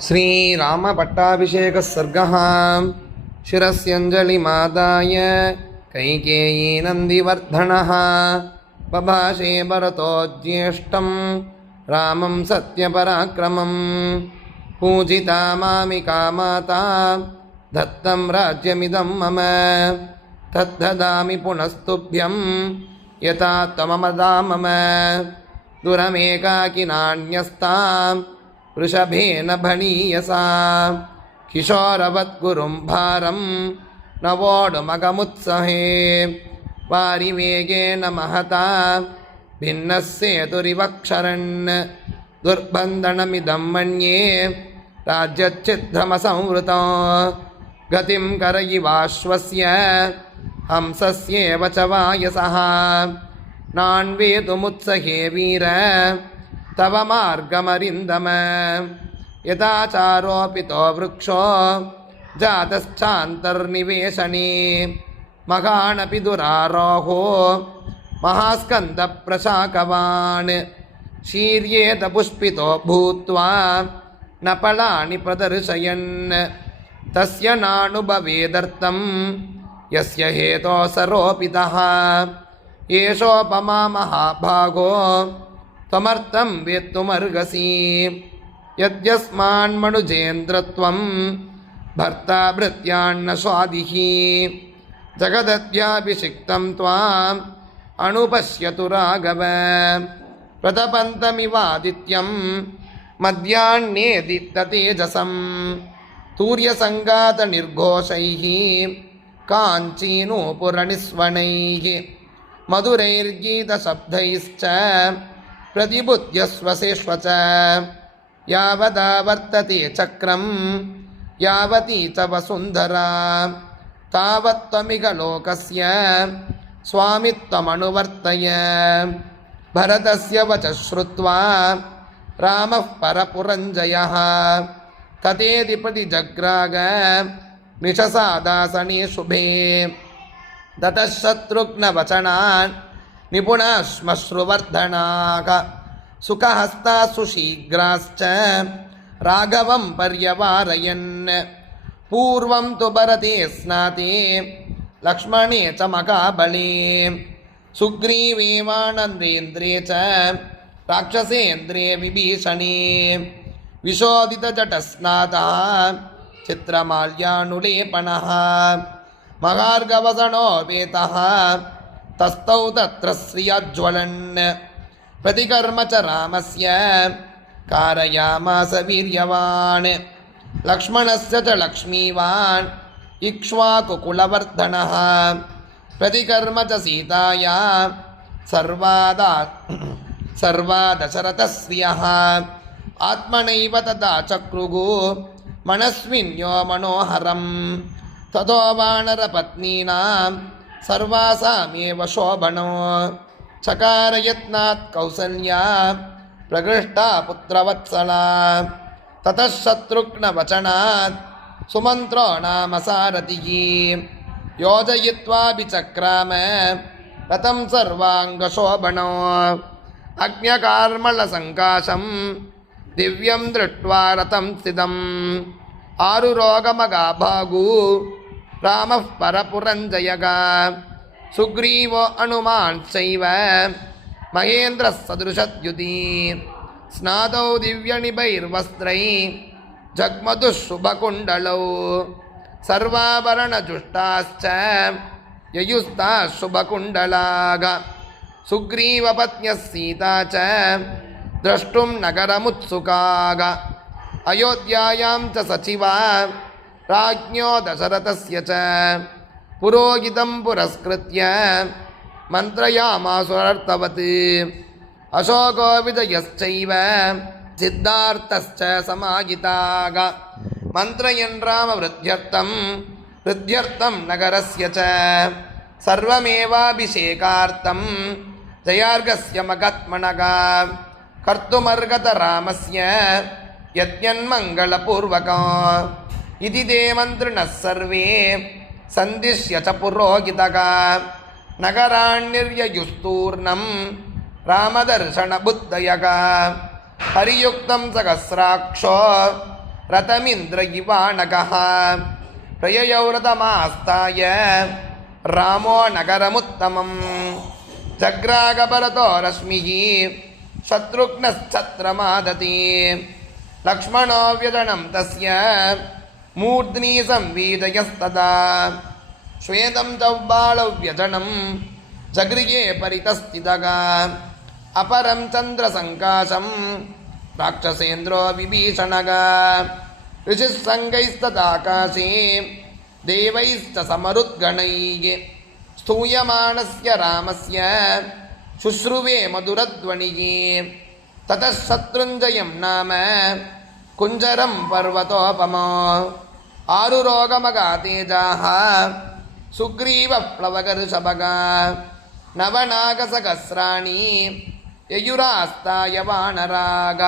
श्रीरामपट्टाभिषेकसर्गः शिरस्यञ्जलिमादाय कैकेयी नन्दिवर्धनः। बभाषे भरतो ज्येष्ठं रामं सत्यपराक्रमं। पूजिता मामिका माता दत्तं राज्यमिदं मम। तद्धदामि पुनस्तुभ्यं यथा त्वममदा मम। दुरमेकाकिनान्यस्तां वृषभेन भणीयसा किशोरवद्गुरुं भारं नवोडुमगमुत्सहे वारिवेगेन महता भिन्नः सेतुरिवक्षरन् दुर्बन्धनमिदं मन्ये राज्यच्छिद्रमसंवृतो गतिं करयिवाश्वस्य हंसस्येव च वायसः नान्वेतुमुत्सहे वीर तव मार्गमरिन्दम यदाचारोपितो वृक्षो जातश्चान्तर्निवेशने महानपि दुरारोहो महास्कन्दप्रशाकवान् शीर्येतपुष्पितो भूत्वा नपलानि प्रदर्शयन् तस्य नानुभवेदर्थं यस्य हेतोऽसरोपितः एषोपमा महाभागो त्वमर्थं वेत्तुमर्हसि यद्यस्मान्मनुजेन्द्रत्वं भर्ता भृत्यान्न स्वादिः जगदद्याभिषिक्तं त्वाम् अनुपश्यतु राघव प्रतपन्तमिवादित्यं मध्याह्ने दीप्ततेजसं तूर्यसङ्गातनिर्घोषैः काञ्चीनूपुरनिस्वनैः मधुरैर्गीतशब्दैश्च प्रतिबुध्यस्वसेष्व च यावदा वर्तते चक्रं यावती च वसुन्धरा तावत्त्वमिह लोकस्य स्वामित्वमनुवर्तय भरतस्य वचः श्रुत्वा रामः परपुरञ्जयः ततेति प्रतिजग्राग निशसादासने शुभे ततः शत्रुघ्नवचनान् निपुणाश्मश्रुवर्धनाः सुखहस्तासु शीघ्राश्च राघवं पर्यवारयन् पूर्वं तु भरते स्नाते लक्ष्मणे च मकाबले सुग्रीवेवानन्देन्द्रे च राक्षसेन्द्रे विभीषणे विशोदितजटस्नातः चित्रमाल्यानुलेपनः महार्गवसनोपेतः तस्थौ तत्र श्रियज्वलन् प्रतिकर्म च रामस्य कारयामास वीर्यवान् लक्ष्मणस्य च लक्ष्मीवान् इक्ष्वाकुकुलवर्धनः प्रतिकर्म च सीताया सर्वादा सर्वा दशरथश्रियः आत्मनैव तदा चक्रुः मनस्विन्यो मनोहरम् ततो वानरपत्नीनां सर्वासामेव शोभनो चकारयत्नात् कौसल्या प्रकृष्टा पुत्रवत्सला ततः शत्रुघ्नवचनात् सुमन्त्रो नाम सारथिः योजयित्वापि चक्राम रतं सर्वाङ्गशोभनो अज्ञकार्मलसङ्काशं दिव्यं दृष्ट्वा रतं स्थितम् आरुरोगमगाभागु ராம பரபுரஞ்சயகா. சுக்ரீவோ அனுமான் செய்வ. மகேந்திர சதுருஷத்யுதி ஸ்நாதௌ திவ்யணிபைர்வஸ்திரை ஜக்மது சுபகுண்டலௌ. சர்வாபரணஜுஷ்டாச்ச யயுஸ்தா சுபகுண்டலாக. சுக்ரீவபத்ய சீதா ச. திரஷ்டும் நகரமுத்சுகாக. அயோத்தியாயாம் ச சச்சிவா. राज्ञो दशरथस्य च पुरोहितं पुरस्कृत्य मन्त्रयामासुरर्थवत् अशोको विजयश्चैव सिद्धार्थश्च समाहिताग मन्त्रयन् रामवृद्ध्यर्थं वृद्ध्यर्थं नगरस्य च सर्वमेवाभिषेकार्थं जयार्गस्य मगत्मनग कर्तुमर्गतरामस्य यज्ञन्मङ्गलपूर्वकम् इति ते मन्त्रिणः सर्वे सन्दिश्य च पुरोहितः नगराण्यर्ययुस्तूर्णं रामदर्शनबुद्धयः हरियुक्तं सहस्राक्षो रथमिन्द्र इवाणकः प्रययौ रथमास्ताय रामो नगरमुत्तमम् जग्रागपरतो रश्मिः शत्रुघ्नश्छत्रमादति लक्ष्मणो व्यजनं तस्य मूर्ध्नि संवीजयस्तदा श्वेतं चौबालौ व्यजनं जगृहे परितस्थितः अपरं चन्द्रसङ्काशं राक्षसेन्द्रो विभीषणः ऋषिः सङ्गैस्तदाकाशे देवैश्च समरुद्गणैः स्तूयमाणस्य रामस्य शुश्रुवे मधुरध्वनिः ततः शत्रुञ्जयं नाम कुञ्जरं पर्वतोपमा आरुरोगमगातेजाः सुग्रीवप्लवगर्षभगा नवनागसहस्राणि ययुरास्ताय वानराग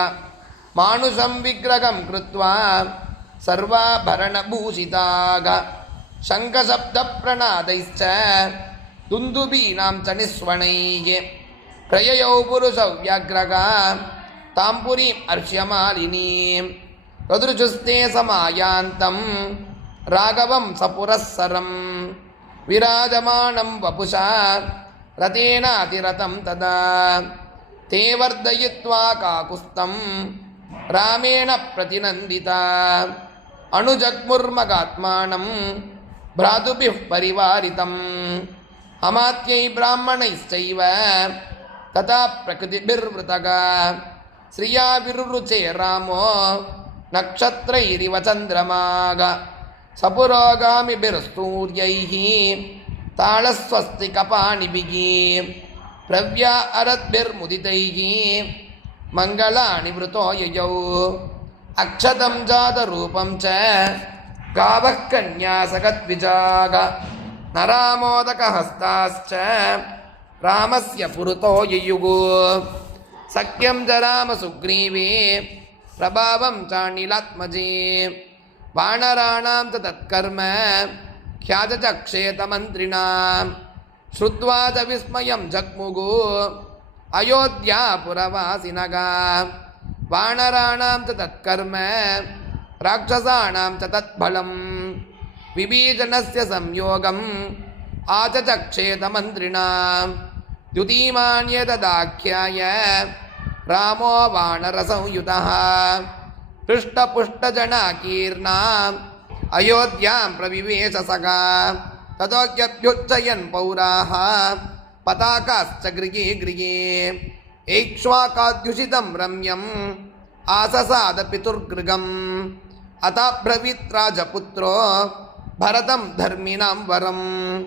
मानुषं विग्रहं कृत्वा सर्वाभरणभूषिताग शङ्खशब्दप्रणादैश्च दुन्दुबीनां च निःस्वनैः प्रययौ पुरुषौ व्याघ्रगा तां ரதுருஜுஸ்தே சமாயாந்தம் ராகவம் சபுரஸ்ஸரம் விராஜமானம் வபுஷா. ரதேனாதிரதம் ததா. தே வர்தயித்வா காகுஸ்தம். ராமேண பிரதிநந்திதா. அணுஜக்முர்மகாத்மானம். பிராதுபிப் பரிவாரிதம். அமாத்தியை பிராமணைச்சைவ ததா பிரகிருதிபிர்விருதகா ஸ்ரீயா விருருச்சே ராமோ. विरुरुचे रामो नक्षत्रैरिव चन्द्रमाग सपुरोगामिभिर्स्तूर्यैः ताळस्वस्तिकपाणिभिः प्रव्या अरद्भिर्मुदितैः मङ्गलानि वृतो ययौ अक्षतं जातरूपं च गावः कन्यासगद्विजाग नरामोदकहस्ताश्च रामस्य पुरुतो ययुः सख्यं च रामसुग्रीवे प्रभावं चानिलात्मजे वानराणां च तत्कर्म ख्यातचक्षेतमन्त्रिणां श्रुत्वा च विस्मयं जग्मुगु अयोध्यापुरवासिनः वानराणां च तत्कर्म राक्षसाणां च तत्फलं विभीषणस्य संयोगम् आचचक्षेतमन्त्रिणां द्युतीमान्यतदाख्याय रामो वानरसंयुतः। हृष्टपुष्टजनाकीर्णाम् अयोध्यां प्रविवेशसगा ततोऽप्युच्चयन् पौराः। पताकाश्च गृहे गृहे ऐक्ष्वाकाद्युषितं रम्यम्। आससाद पितुर्गृगम् अताब्रवीत् राजपुत्रो भरतं धर्मिणां वरम्।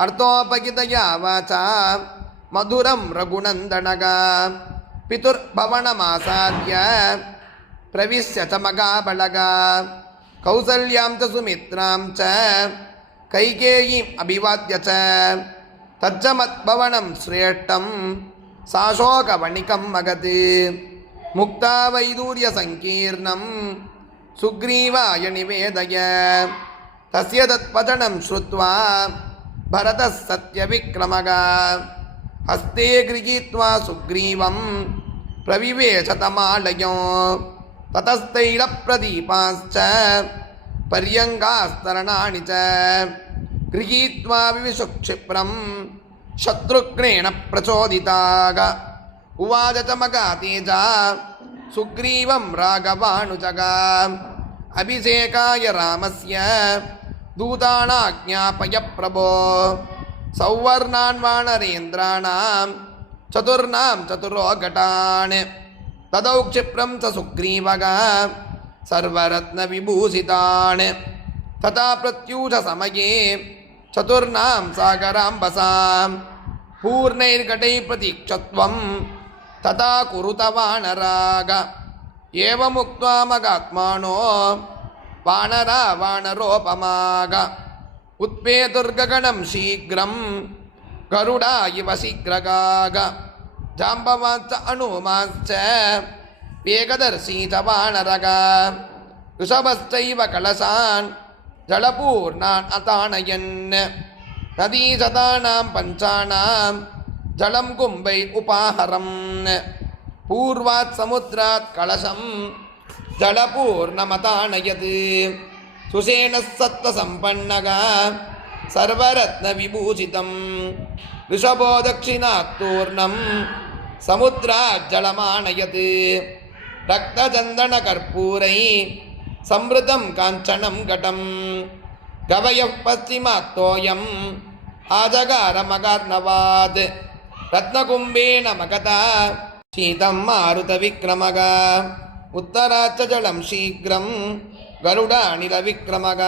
अर्थोपगितया वाचा। मधुरं रघुनन्दनग। पितुर्भवनमासाद्य प्रविश्य च मगाबलगा कौसल्यां च सुमित्रां च कैकेयीम् अभिवाद्य च तच्च मद्भवनं श्रेष्ठं साशोकवणिकं मगत् मुक्ता वैदूर्यसङ्कीर्णं सुग्रीवाय निवेदय तस्य तत्वचनं श्रुत्वा भरतः सत्यविक्रमः हस्ते गृहीत्वा सुग्रीवं प्रविवेशतमालयो ततस्तैलप्रदीपाश्च पर्यङ्गास्तरणानि च गृहीत्वा विविशुक्षिप्रं शत्रुघ्नेन प्रचोदिताग उवाच च मगातेजा सुग्रीवं राघवानुजग अभिषेकाय रामस्य दूतानाज्ञापय प्रभो सौवर्णान् वानरेन्द्राणां चतुर्णां चतुरो घटान् तदौ क्षिप्रं च सुग्रीवः सर्वरत्नविभूषितान् तथा प्रत्यूषसमये चतुर्णां सागराम्बसां पूर्णैर्घटैः प्रतीक्षत्वं तथा कुरुत वानराग एवमुक्त्वा मगात्मानो वानरा वानरोपमाग உத்பேதுர்கணம் சீக்கிரம். கருடா இவ சீக்கிரகாக ஜாம்பவாச்ச அணுமாச்ச வேகதர்சீதவானரகா ரிஷபஸ்தைவ கலசான். ஜலபூர்ணான் அதானயன். நதீசதானாம் பஞ்சானாம். ஜலம் கும்பை உபாஹரம். பூர்வாத் சமுத்திராத் கலசம். ஜலபூர்ணமதானயது. कलशं जलपूर्णमतानयत् सुषेणः सत्त्वसम्पन्नः सर्वरत्नविभूषितं ऋषभो दक्षिणात्तूर्णं समुद्राज्जलमानयत् रक्तचन्दनकर्पूरै संवृतं काञ्चनं घटं गवयः पश्चिमात्तोऽयम् आजगारमगार्णवात् रत्नकुम्भेन मगता शीतं मारुतविक्रमग उत्तराच्च जलं शीघ्रं गरुडानिलविक्रमग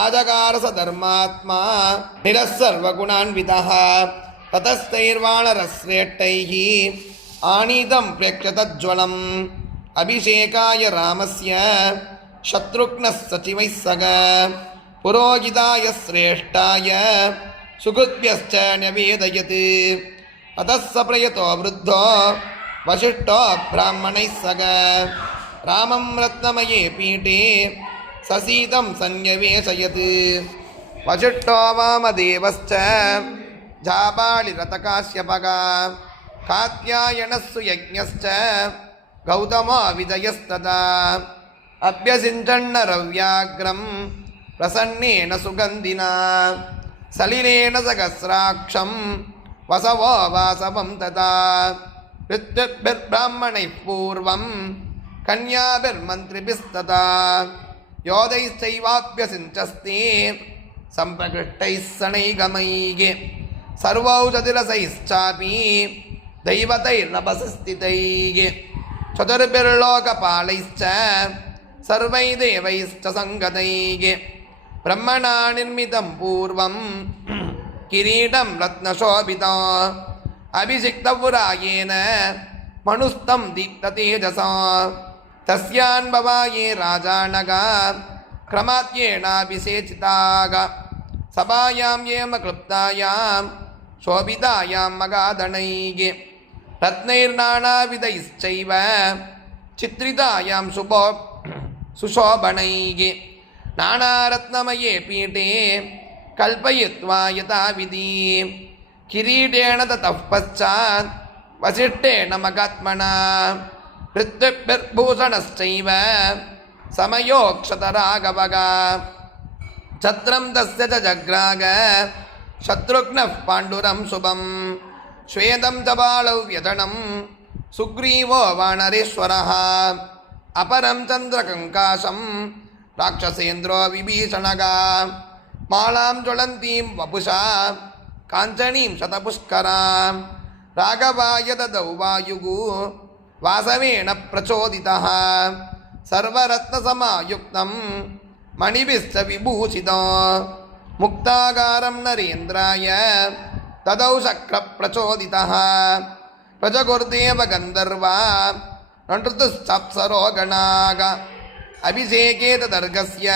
आजगारसधर्मात्मा निरः सर्वगुणान्वितः ततस्तैर्वाणरश्रेष्ठैः आनीतं प्रेक्षतज्ज्वलम् अभिषेकाय रामस्य शत्रुघ्नः सचिवैः सग पुरोहिताय श्रेष्ठाय सुकृद्भ्यश्च न्यवेदयत् अतः स प्रयतो वृद्धो वसिष्ठो ब्राह्मणैः सग ராமம் ரத்னமயே பீட்டே சசீதம் சந்நிவேசயத். வஜுட்டோ வாமதேவஸ்ச ஜாபாலி ரதகாசியபகா காத்தியாயணஸ்ஸு யஜ்ஞஸ்ச கௌதமா விஜயஸ்ததா அபியசிஞ்சண்ண ரவ்யாக்ரம் பிரசன்னேன சுகந்தினா. சலிலேன சகசிராட்சம் வசவோ வாசவம் ததா. ரித்பிர்பிராமணை பூர்வம் கன்யாபிர்மந்திரிபிஸ்ததா. யோதை செய்வாப்பியசிஞ்சஸ்தே சம்பகிருஷ்டை சனைகமைகே சர்வௌஷதிரசைச்சாபி தெய்வத்தை நபசஸ்திதைகே சதுர்பிர்லோகபாலைச்ச. சர்வை தேவைஸ்ட சங்கதைகே பிரம்மணா நிர்மிதம் பூர்வம் கிரீடம் ரத்னசோபிதா. அபிஷிக்தபுராயேன மனுஸ்தம் தீப்த தேஜசா तस्यान्भवाये राजानगा क्रमात्येणाभिषेचिताग सभायां येम क्लुप्तायां शोभितायां मगादणैः रत्नैर्नानाविधैश्चैव चित्रितायां शुभो सुशोभणैः नानारत्नमये पीठे कल्पयित्वा यथाविधि किरीटेन ततः पश्चात् वसिष्ठेन मगात्मना பிருத்திபிர்பூஷணஸ்டைவ சமயோக்ஷதராகவகா சத்ரம் தஸ்ய ஜக்ராக சத்ருக்ன பாண்டுரம் சுபம் ஸ்வேதம் ஜபாலவ் வியதனம் சுக்ரீவோ வானரேஸ்வரா அபரம் சந்திரகங்காசம் ராட்சசேந்திரோ விபீஷணகா மாலாம் ஜுவலந்தீம் வபுஷா காஞ்சனீம் சதபுஷ்கராம் ராகவாய தௌவாயுகு வாசவேண பிரச்சோதிதா சர்வரத்னசமாயுக்தம் மணிபிஷ்ட விபூஷிதோ. முக்தாகாரம் நரேந்திராய ததௌ சக்ர பிரச்சோதிதா பிரஜகுர்தேவ கந்தர்வா நன்றுதுசப்சரோகணாக அபிஷேகே தர்கஸ்ய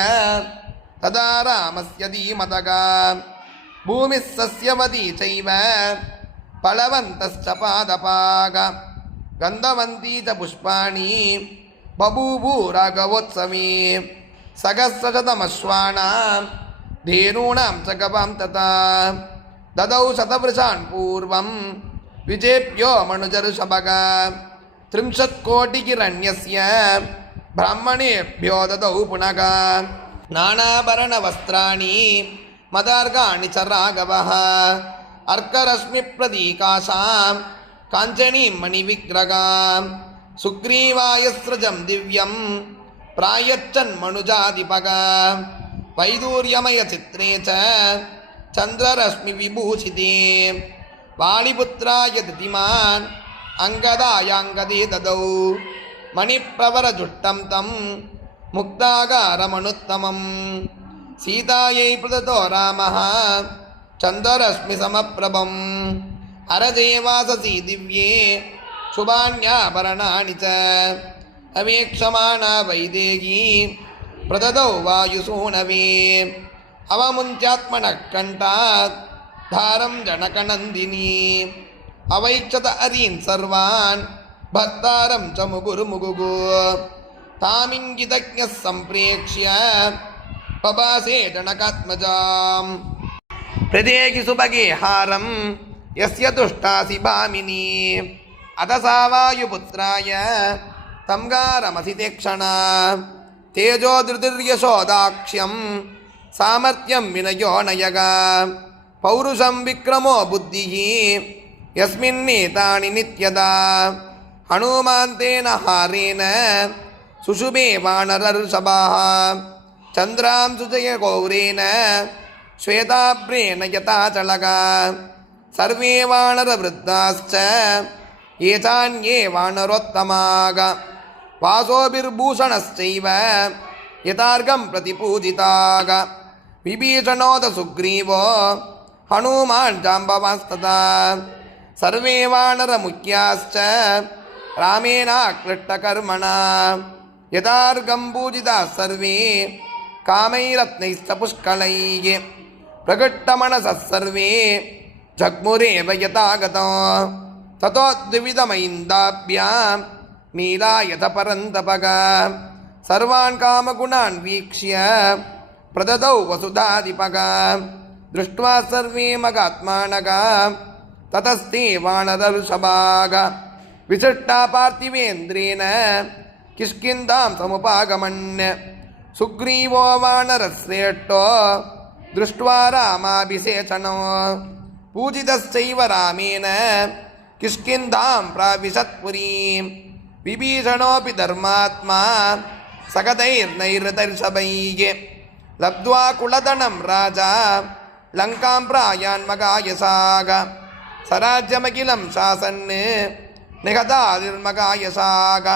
ததா ராமஸ்ய தீமதகா. பூமி சஸ்யவதி செய்வ பலவந்தஸ்ட பாதபாக. चैव फलवन्तश्च पादपाग गन्धवन्ती च पुष्पाणि बभूवुराघवोत्सवे सहस्रशतमश्वानां धेनूनां च गवां तथा ददौ शतवृषान् पूर्वं विजेभ्यो मनुजऋषभग त्रिंशत्कोटिकिरण्यस्य ब्राह्मणेभ्यो ददौ पुनः नानाभरणवस्त्राणि मदार्गाणि च राघवः காஞ்சனி மணிவிக்கிரகாம் சுக்ரீவாயஸ்ரஜம் திவ்யம் பிராயச்சன் மனுஜாதிபகா வைதூரியமய சித்ரேச்ச சந்திரரஷ்மி விபூஷிதே வாலிபுத்திராய திதிமான் அங்கதாயாங்கதே ததௌ மணிப்பிரவரஜுட்டம் தம் முக்தாகாரமனுத்தமம் சீதாயை பிரததோ ராம சந்திரரஷ்மி சமப்பிரபம் அரதேவாசசி திவ்யே சுபான்யாபரணானி ச. அவேக்ஷமானா வைதேகி பிரததௌ வாயுசூனவே. அவமுஞ்சாத்மன கண்டாத் தாரம் ஜனகநந்தினி. அவைச்சத அரீன் சர்வான் பக்தாரம் ச முகுரு முகுகு தாமிங்கிதஜ சம்பிரேக்ஷிய பபாசே ஜனகாத்மஜாம். ஹிருதேகி சுபகே ஹாரம் எஸ்ய துஷ்டாசி பாமினி அதசாவாயுபுத்திராய தம்காரமசிதேக்ஷணா தேஜோ திருதிர்யசோதாக்ஷியம் சாமர்த்தியம் வினயோ நயகா பௌருஷம் விக்ரமோ புத்தி எஸ்மின் நீதானி நித்யதா ஹனுமாந்தேன ஹாரேன சுஷுபே வானரர்ஷபாக சந்திராம் சுஜய கௌரேன ஸ்வேதாப்ரேண யதாச்சலகா सर्वे वानरवृद्धाश्च ये चान्ये वानरोत्तमाग वासोभिर्भूषणश्चैव यथार्घं प्रतिपूजिताग विभीषणोद सुग्रीवो हनुमान् जाम्बवांस्तथा सर्वे वानरमुख्याश्च रामेणाक्लिष्टकर्मणा यथार्घं पूजिताः सर्वे कामैरत्नैश्च पुष्कलैः प्रकट्टमनसः सर्वे जग्मुरेव यथागतो ततो द्विविधमैन्दाभ्यां नीलायत परन्तपग सर्वान् कामगुणान् वीक्ष्य प्रददौ वसुधाधिपग दृष्ट्वा सर्वे मगात्मानग ततस्ते वानरऋषभाग विशिष्टा पार्थिवेन्द्रेण किष्किन्धां समुपागमन् सुग्रीवो वानरश्रेष्ठो दृष्ट्वा रामाभिषेचनो பூஜிதஸ்சைவ ராமேன கிஷ்கிந்தாம் பிராபிசத்புரீம் விபீஷணோபி தர்மாத்மா சகதைர்நைரதர்ஷபையே லப்துவா குலதனம் ராஜா லங்காம் பிராயான் மகாயசாக சராஜ்யமகிலம் சாசன்னு நிகதாதிர்மகாயசாக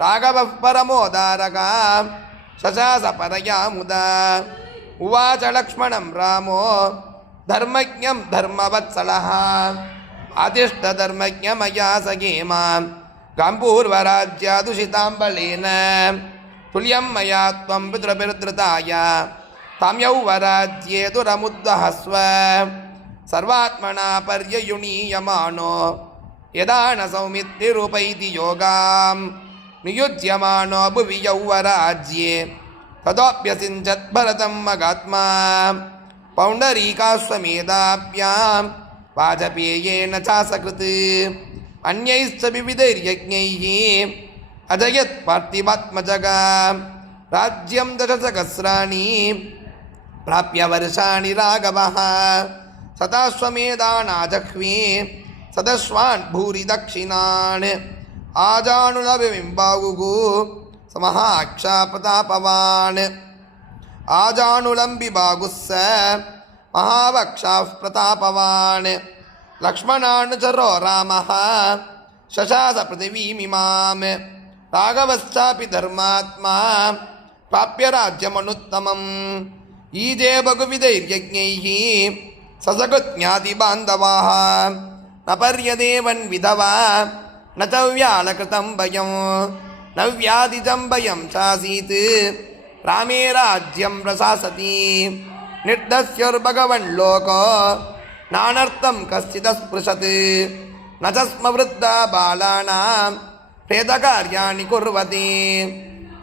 ராகவ பரமோதாரகா சசாச பரயாமுதா உவாச லக்ஷ்மணம் ராமோ தர்மஜம் தர்மவத்சலஹா. அதிஷ்ட தர்மஜமயா சகீமாம் கம்பூர்வராஜ்யாதுஷிதாம்பலேன துல்யம் மயா துவம் பித்ருபிருத்ருதாய. தம்யௌவராஜ்யேது ரமுத்வஹஸ்வ சர்வாத்மனா பர்யயுணீயமானோ யதான சௌமித்திருபைதி யோகாம். நியுஜ்யமானோ புவி யௌவராஜ்யே ததோப்பியசிஞ்சத் பரதம் மகாத்மா. पौण्डरीकाश्वमेधाभ्यां वाजपेयेन चासकृत् अन्यैश्च विविधैर्यज्ञैः अजयत् पार्थिवात्मजगा राज्यं दशसहस्राणि प्राप्य वर्षाणि राघवः सताश्वमेधानाजह्वे सदश्वान् भूरि दक्षिणान् आजानुलविम्बाहुः समहाक्षाप्रतापवान् आजानुलम्बिबाहुः ஆஜானுலம்பி பாகுஸ்ஸ மகாபக்ஷா பிரதாபவான். லக்ஷ்மணானுச்சரோ ராம சசாச பிருத்திவீமிமாம் ராகவஸ்தாபி தர்மாத்மா பிராபிய ராஜ்யமனுத்தமம். ஈஜே பகுவிதைர்யஜ்ஞை சசகுஜாதி பாந்தவாக நபர்யதேவன் விதவா ந சவ்யாலகிருதம் பயம். நவ்யாதிஜம் பயம் ராமே ராஜ்யம் பிரசாசதி. நிர்தஸ்யோர்பகவன் லோகோ. நானர்த்தம் கஷ்டித ஸ்பிருஷத் நச்சஸ்மவருத்தா பாலானாம். பிரேதகாரியாணி குர்வதி.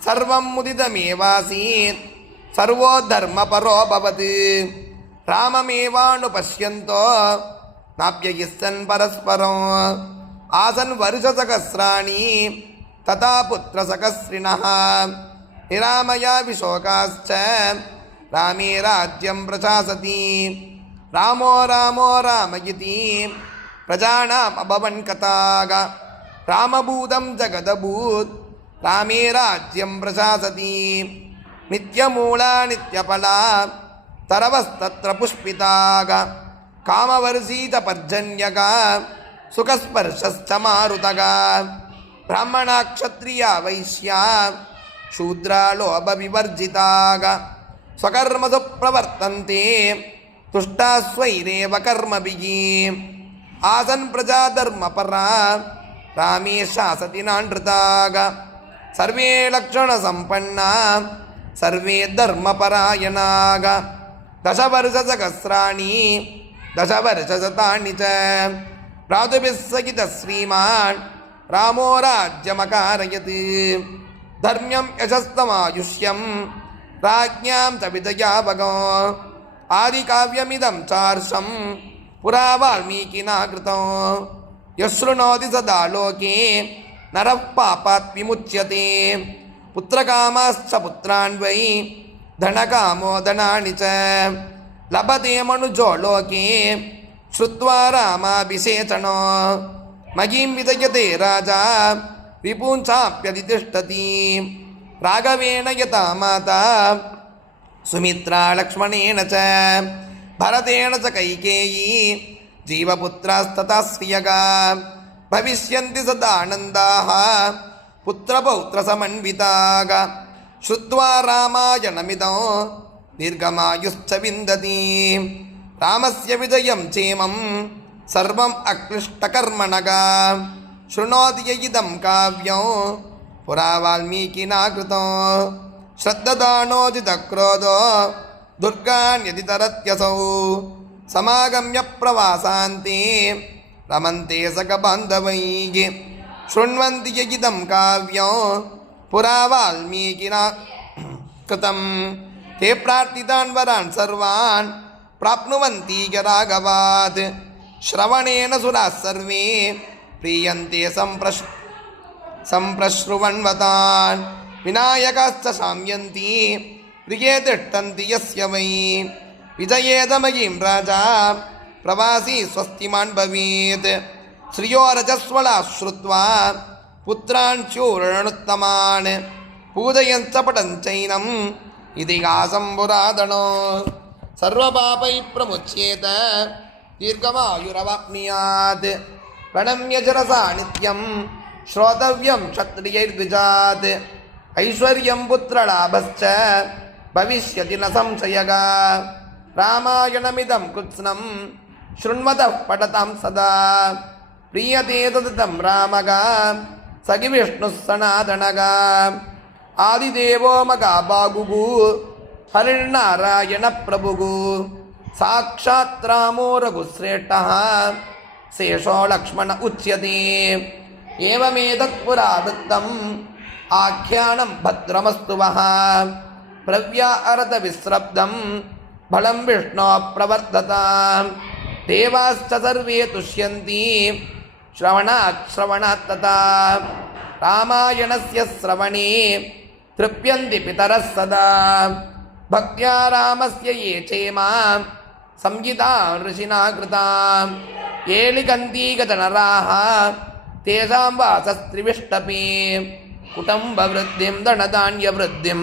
சர்வம் முதிதமேவாசீத். சர்வோ தர்ம பரோபவது ராமமேவானு பசியந்தோ நாப்பியகிஸ்ஸன் பரஸ்பரம் ஆசன் வருஷ சகசிராணி. ததா புத்திர சகசிரிணா विशोकाश्च रामे राज्यं प्रशासति रामो रामो राम इति प्रजानाम् अभवन् कथाग रामभूतं जगदभूत् रामे राज्यं प्रशासति नित्यमूला नित्यफला तरवस्तत्र पुष्पिताग कामवर्षीत पर्जन्यग सुखस्पर्शश्च मारुतग ब्राह्मणाक्षत्रिया वैश्या शूद्रा लोभविवर्जिताग स्वकर्मसु प्रवर्तन्ते तुष्टा स्वैरेव कर्मभिः आसन् प्रजा धर्मपरा रामे शासति नानृताग सर्वे लक्षणसम्पन्ना सर्वे धर्मपरायणाग दशवर्षसहस्राणि दशवर्षशतानि च भ्रातुभिः सहितः श्रीमान् रामो राज्यमकारयत् தர்மியம் யசஸ்தமாயுஷ்யம் ராஜ்யாம் சவிதயாபகோ ஆதிகாவியமிதம் சார்ஷம் புரா வால்மீகினா கிருதோ யஸ்ருணோதி சதா லோகே நரப் பாபாத் விமுச்சியதே புத்திரகாமாஸ்ச புத்திரான்வை தனகாமோ தனானி ச லபதே மனுஜோ லோகே ஸ்ருத்வா ராமாபிஷேச்சனோ மகிம் விதயதே ராஜா விபூன்சாப்பியதிதிஷ்டதி ராகவேண யதா மாதா சுமித்ரா லக்ஷ்மணேன ச பரதேன ச கைகேயி ஜீவபுத்திராஸ்ததா ஸ்ரியகா பவிஷ்யந்தி சதானந்தாக புத்திரபௌத்திரசமன்விதாக ஸ்ருத்வா ராமாயணமிதம் தீர்க்கமாயுச்ச விந்ததி ராமஸ்ய விஜயம் சேமம் சர்வம் அக்லிஷ்டகர்மணகா विजयं चेमं सर्वम् अक्लिष्टकर्मणः शृणोति य इदं काव्यं पुरा वाल्मीकिना कृतं श्रद्धदानोजितक्रोधो दुर्गान्यदि तरत्यसौ समागम्य प्रवासान्ते रमन्ते सकबान्धवैः शृण्वन्ति य इदं काव्यं पुरा वाल्मीकिना कृतं ते प्रार्थितान् वरान् सर्वान् प्राप्नुवन्ति य राघवात् श्रवणेन सुराः सर्वे प्रीयन्ते सम्प्रश् सम्प्रश्रुवन्वतान् विनायकाश्च शाम्यन्ति प्रिये तिष्ठन्ति यस्य वै विजयेदमयीं राजा प्रवासी स्वस्तिमान् भवेत् श्रियो रजस्वलाः श्रुत्वा पुत्रान् शूरणुत्तमान् पूजयञ्च पठञ्चैनम् इतिहासं पुरातनो सर्वपापैः प्रमुच्येत दीर्घमायुरवाप्नुयात् प्रणम्य जरसा नित्यं श्रोतव्यं क्षत्रियैर्द्विजात् ऐश्वर्यं पुत्रलाभश्च भविष्यति न संशयगा रामायणमिदं कृत्स्नं शृण्वतः पठतां सदा प्रीयते तदिदं रामगा सखि विष्णुः सनातनगा आदिदेवो मगाबागुः हरिर्नारायणप्रभुः साक्षात् रामो रघुश्रेष्ठः சேஷோ லக்ஷ்மண உச்சியதே ஏவமேதத் புராவృత్తం ஆக்யானம் பத்ரமஸ்துவஹ பிரவ்யா அரத விஸ்ரப்தம் பலம் விஷ்ணோ பிரவர்த்ததாம் தேவாஸ்ச சர்வே துஷ்யந்தி ஸ்ரவணாத் ஸ்ரவணாத் ததா ராமாயணஸ்ய ஸ்ரவணே திருப்யந்தி பிதரः சதா பக்தியா ராமஸ்ய ஏ சேமா சம்ஹிதா ரிஷினா கிருதாம் लिखन्तीगतनराः तेषां वासस्त्रिविष्टपे कुटुम्बवृद्धिं धनधान्यवृद्धिं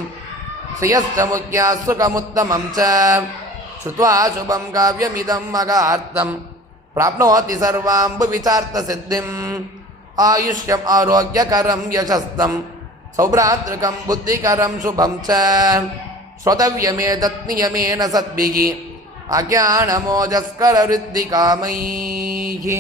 श्रियश्च मुख्या सुखमुत्तमं च श्रुत्वा शुभं काव्यमिदं मगार्थं प्राप्नोति सर्वां भुविचार्थसिद्धिम् आयुष्यम् आरोग्यकरं यशस्तं सौभ्रातृकं बुद्धिकरं शुभं च श्रोतव्यमेतत् नियमेन सद्भिः அஜானமோஜஸ்கரவருத்தி காமைஹி